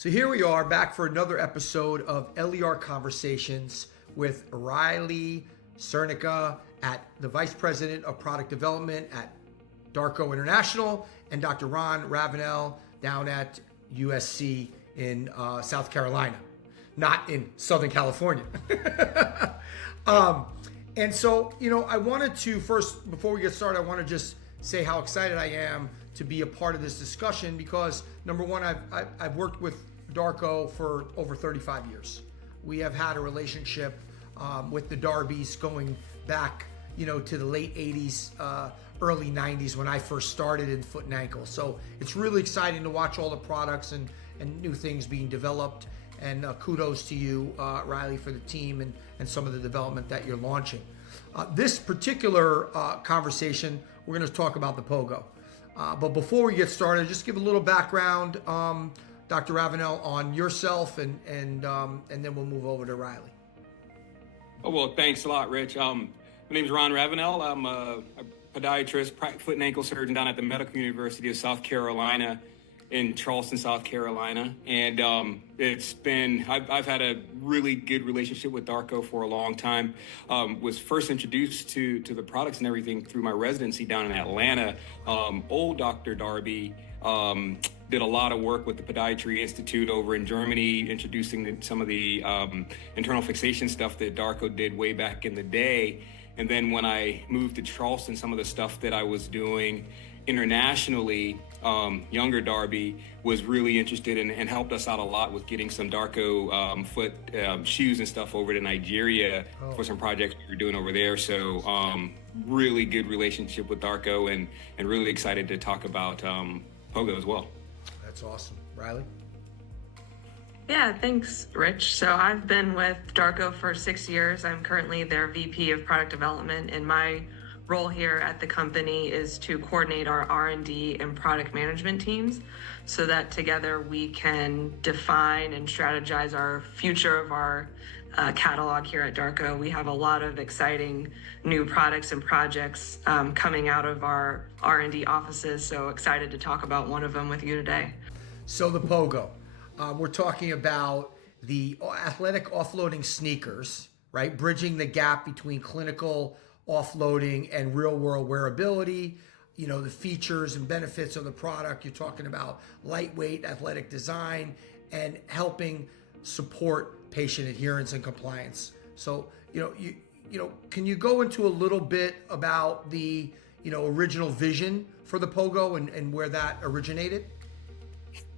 So here we are back for another episode of LER Conversations with Riley Csernica, at the Vice President of Product Development at DARCO International, and Dr. Rahn Ravenell down at USC in South Carolina, not in Southern California. And so, I wanted to first, before we get started, I want to just say how excited I am to be a part of this discussion because, number one, I've worked with DARCO for over 35 years. We have had a relationship with the Darbys going back, to the late 80s, early 90s when I first started in foot and ankle. So it's really exciting to watch all the products and new things being developed. And kudos to you, Riley, for the team and some of the development that you're launching. This particular conversation, we're going to talk about the POGO. But before we get started, just give a little background, Dr. Ravenell, on yourself, and then we'll move over to Riley. Oh, well, thanks a lot, Rich. My name is Rahn Ravenell. I'm a podiatrist, foot and ankle surgeon down at the Medical University of South Carolina in Charleston, South Carolina. And I've had a really good relationship with DARCO for a long time. Was first introduced to the products and everything through my residency down in Atlanta. Old Dr. Darby did a lot of work with the Podiatry Institute over in Germany, introducing some of the internal fixation stuff that DARCO did way back in the day. And then when I moved to Charleston, some of the stuff that I was doing internationally, younger Darby was really interested in and helped us out a lot with getting some DARCO foot shoes and stuff over to Nigeria for some projects we were doing over there. So really good relationship with DARCO and really excited to talk about POGO as well. That's awesome. Riley? Yeah, thanks, Rich. So I've been with DARCO for 6 years. I'm currently their VP of Product Development, and my role here at the company is to coordinate our R&D and product management teams so that together we can define and strategize our future of our catalog here at DARCO. We have a lot of exciting new products and projects coming out of our R&D offices, so excited to talk about one of them with you today. So the POGO. We're talking about the athletic offloading sneakers, right? Bridging the gap between clinical offloading and real-world wearability, the features and benefits of the product. You're talking about lightweight athletic design and helping support patient adherence and compliance. So, can you go into a little bit about the, original vision for the POGO and where that originated?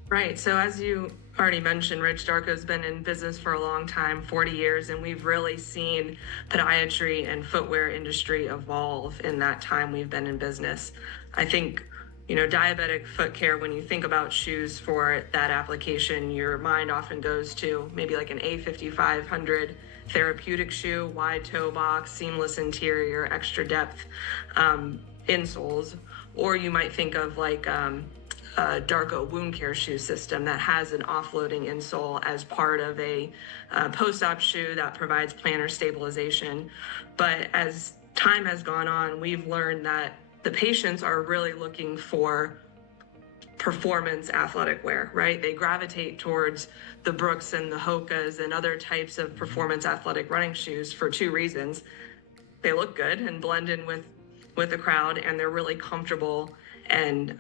Right. So as you already mentioned, Rich, DARCO's been in business for a long time, 40 years, and we've really seen podiatry and footwear industry evolve in that time we've been in business. I think, diabetic foot care, when you think about shoes for that application, your mind often goes to maybe like an A5500 therapeutic shoe, wide toe box, seamless interior, extra depth insoles, or you might think of like DARCO wound care shoe system that has an offloading insole as part of a post-op shoe that provides plantar stabilization. But as time has gone on, we've learned that the patients are really looking for performance athletic wear, right? They gravitate towards the Brooks and the Hokas and other types of performance athletic running shoes for two reasons. They look good and blend in with the crowd, and they're really comfortable and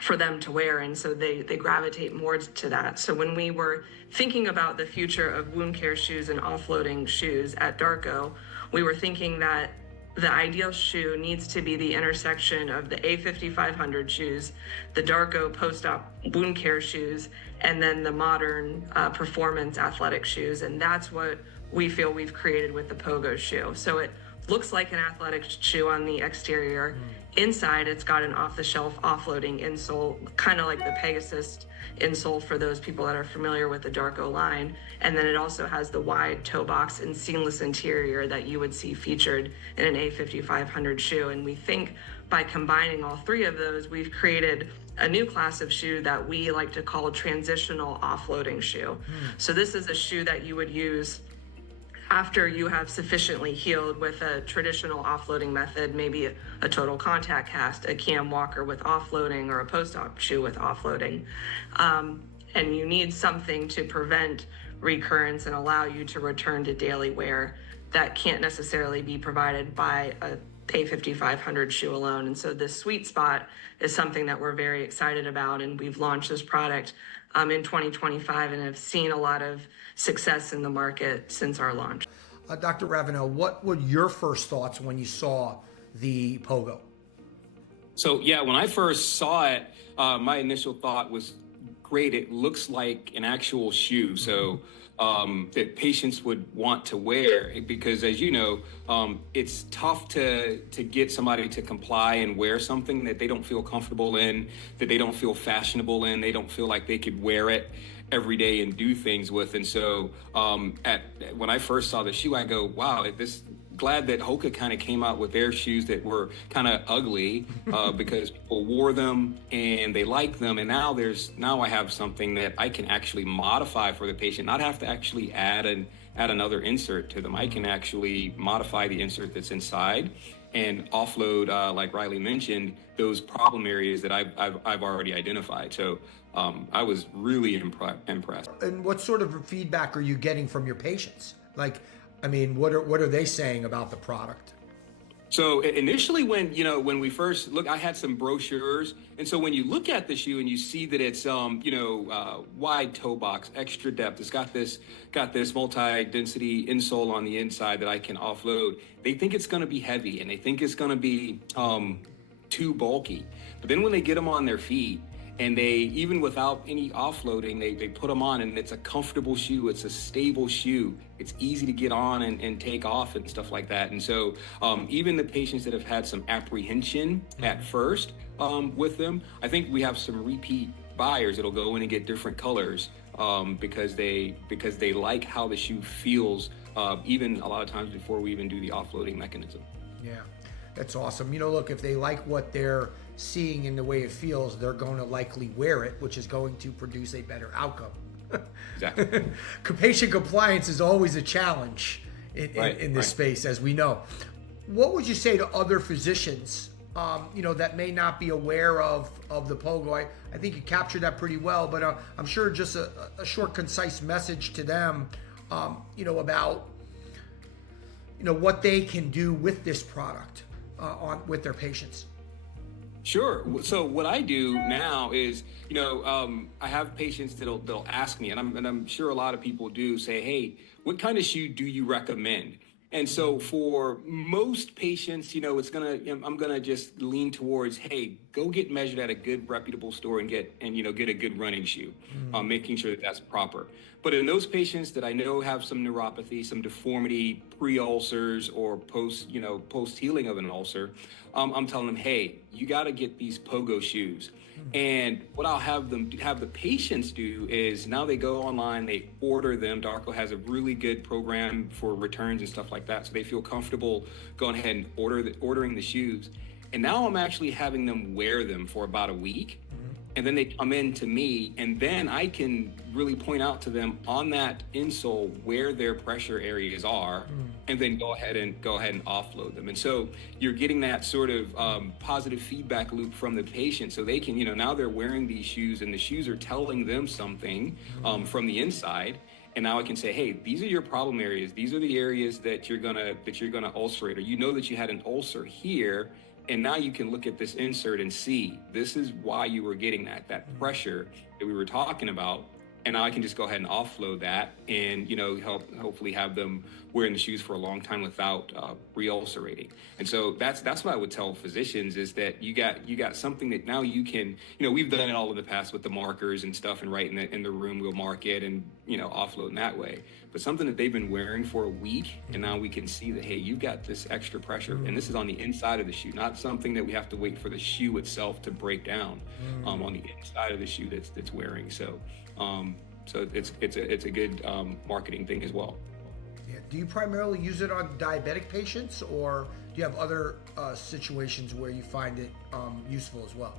for them to wear, and so they gravitate more to that. So when we were thinking about the future of wound care shoes and offloading shoes at DARCO, we were thinking that the ideal shoe needs to be the intersection of the A5500 shoes, the DARCO post-op wound care shoes, and then the modern performance athletic shoes, and that's what we feel we've created with the POGO shoe. So it looks like an athletic shoe on the exterior. Inside, it's got an off-the-shelf offloading insole, kind of like the Pegasus insole for those people that are familiar with the DARCO line. And then it also has the wide toe box and seamless interior that you would see featured in an A5500 shoe. And we think by combining all three of those, we've created a new class of shoe that we like to call a transitional offloading shoe. So this is a shoe that you would use after you have sufficiently healed with a traditional offloading method, maybe a total contact cast, a cam walker with offloading, or a post-op shoe with offloading. and you need something to prevent recurrence and allow you to return to daily wear that can't necessarily be provided by a 5500 shoe alone. And so this sweet spot is something that we're very excited about, and we've launched this product in 2025 and have seen a lot of success in the market since our launch. Dr. Ravenell, what were your first thoughts when you saw the POGO? So yeah, when I first saw it, my initial thought was, great, it looks like an actual shoe. So that patients would want to wear, because as you know, it's tough to get somebody to comply and wear something that they don't feel comfortable in, that they don't feel fashionable in, they don't feel like they could wear it every day and do things with. And so when I first saw the shoe, I go, wow, glad that Hoka kind of came out with their shoes that were kind of ugly because people wore them and they liked them. And now I have something that I can actually modify for the patient, not have to actually add another insert to them. I can actually modify the insert that's inside and offload, like Riley mentioned, those problem areas that I've already identified. So I was really impressed. And what sort of feedback are you getting from your patients? Like, I mean, what are they saying about the product? So initially when we first look, I had some brochures. And so when you look at the shoe and you see that it's, wide toe box, extra depth, it's got this multi-density insole on the inside that I can offload. They think it's going to be heavy and they think it's going to be too bulky. But then when they get them on their feet, and they, even without any offloading, they put them on, and it's a comfortable shoe. It's a stable shoe. It's easy to get on and take off and stuff like that. And so even the patients that have had some apprehension at first with them, I think we have some repeat buyers that'll go in and get different colors because they like how the shoe feels, even a lot of times before we even do the offloading mechanism. Yeah, that's awesome. Look, if they like what they're seeing in the way it feels, they're going to likely wear it, which is going to produce a better outcome. Exactly. Patient compliance is always a challenge in this space, as we know. What would you say to other physicians, that may not be aware of the POGO? I think you captured that pretty well, but I'm sure just a short, concise message to them, about, what they can do with this product with their patients. Sure. So what I do now is, I have patients that'll ask me, and I'm sure a lot of people do say, hey, what kind of shoe do you recommend? And so for most patients, I'm gonna just lean towards, hey, go get measured at a good reputable store and get a good running shoe, making sure that that's proper. But in those patients that I know have some neuropathy, some deformity, pre-ulcers or post healing of an ulcer, I'm telling them, hey, you got to get these POGO shoes. And what I'll have the patients do is now they go online, they order them. DARCO has a really good program for returns and stuff like that, so they feel comfortable going ahead and ordering the shoes. And now I'm actually having them wear them for about a week. And then they come in to me, and then I can really point out to them on that insole where their pressure areas are, and then go ahead and offload them. And so you're getting that sort of positive feedback loop from the patient, so they can, now they're wearing these shoes, and the shoes are telling them something from the inside. And now I can say, hey, these are your problem areas. These are the areas that you're gonna ulcerate, or that you had an ulcer here. And now you can look at this insert and see, this is why you were getting that pressure that we were talking about. And now I can just go ahead and offload that and, hopefully have them wearing the shoes for a long time without re-ulcerating. And so that's what I would tell physicians is that you got something that now you can, we've done it all in the past with the markers and stuff, and right in the room we'll mark it and, offload in that way. But something that they've been wearing for a week, and now we can see that, hey, you've got this extra pressure, and this is on the inside of the shoe, not something that we have to wait for the shoe itself to break down on the inside of the shoe that's wearing. So it's a good marketing thing as well. Yeah. Do you primarily use it on diabetic patients, or do you have other situations where you find it useful as well?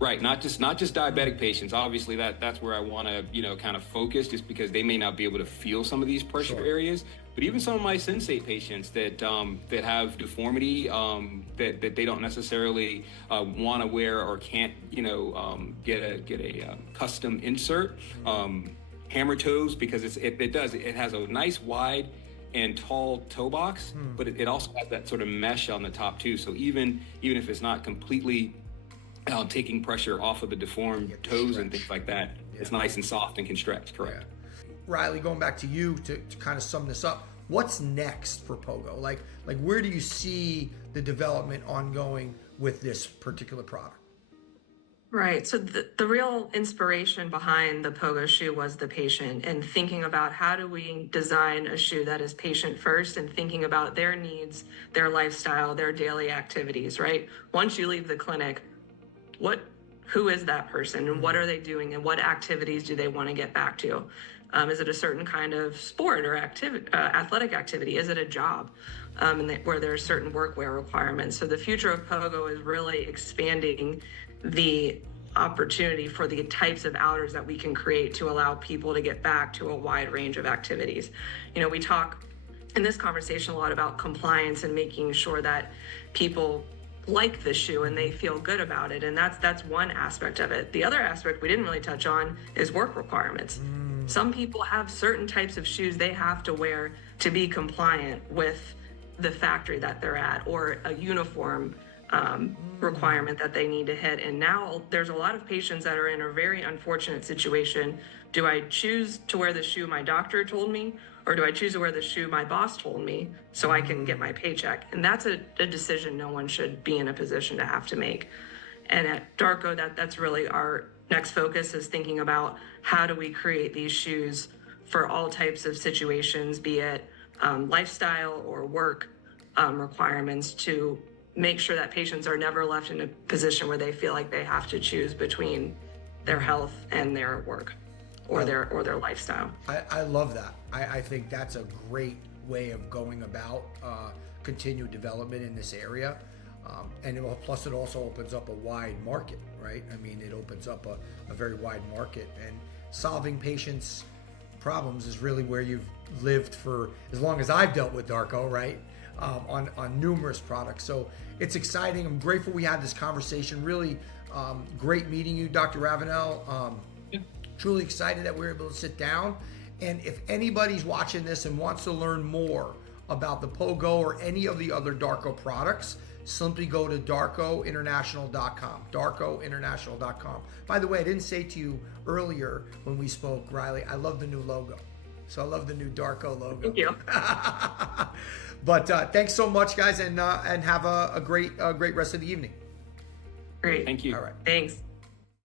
Right, not just diabetic patients. Obviously, that's where I want to kind of focus, just because they may not be able to feel some of these pressure areas. But even some of my sensei patients that have deformity, that they don't necessarily want to wear or can't get a custom insert, hammer toes, because it has a nice wide and tall toe box, but it also has that sort of mesh on the top too. So even if it's not completely taking pressure off of the deformed toes and things like that, it's nice and soft and can stretch. Correct. Yeah. Riley, going back to you to kind of sum this up, what's next for POGO? Like where do you see the development ongoing with this particular product? Right. So the real inspiration behind the POGO shoe was the patient, and thinking about how do we design a shoe that is patient first, and thinking about their needs, their lifestyle, their daily activities, right? Once you leave the clinic, who is that person, and what are they doing, and what activities do they want to get back to? Is it a certain kind of sport or athletic activity? Is it a job where there are certain workwear requirements? So the future of POGO is really expanding the opportunity for the types of outers that we can create to allow people to get back to a wide range of activities. We talk in this conversation a lot about compliance and making sure that people like the shoe and they feel good about it, and that's one aspect of it. The other aspect we didn't really touch on is work requirements. Some people have certain types of shoes they have to wear to be compliant with the factory that they're at, or a uniform requirement that they need to hit. And now there's a lot of patients that are in a very unfortunate situation. Do I choose to wear the shoe my doctor told me, or do I choose to wear the shoe my boss told me so I can get my paycheck? And that's a decision no one should be in a position to have to make. And at DARCO, that's really our next focus, is thinking about how do we create these shoes for all types of situations, be it lifestyle or work requirements, to make sure that patients are never left in a position where they feel like they have to choose between their health and their work, or their lifestyle. I love that. I think that's a great way of going about continued development in this area. And plus it also opens up a wide market, right? I mean, it opens up a very wide market, and solving patients' problems is really where you've lived for as long as I've dealt with DARCO, right? On numerous products. So it's exciting. I'm grateful we had this conversation. Really great meeting you, Dr. Ravenell. Truly excited that we were able to sit down. And if anybody's watching this and wants to learn more about the POGO or any of the other DARCO products, simply go to DARCOInternational.com. DARCOInternational.com. By the way, I didn't say to you earlier when we spoke, Riley, I love the new logo. So I love the new DARCO logo. Thank you. But thanks so much, guys, and have a great rest of the evening. Great. Thank you. All right. Thanks.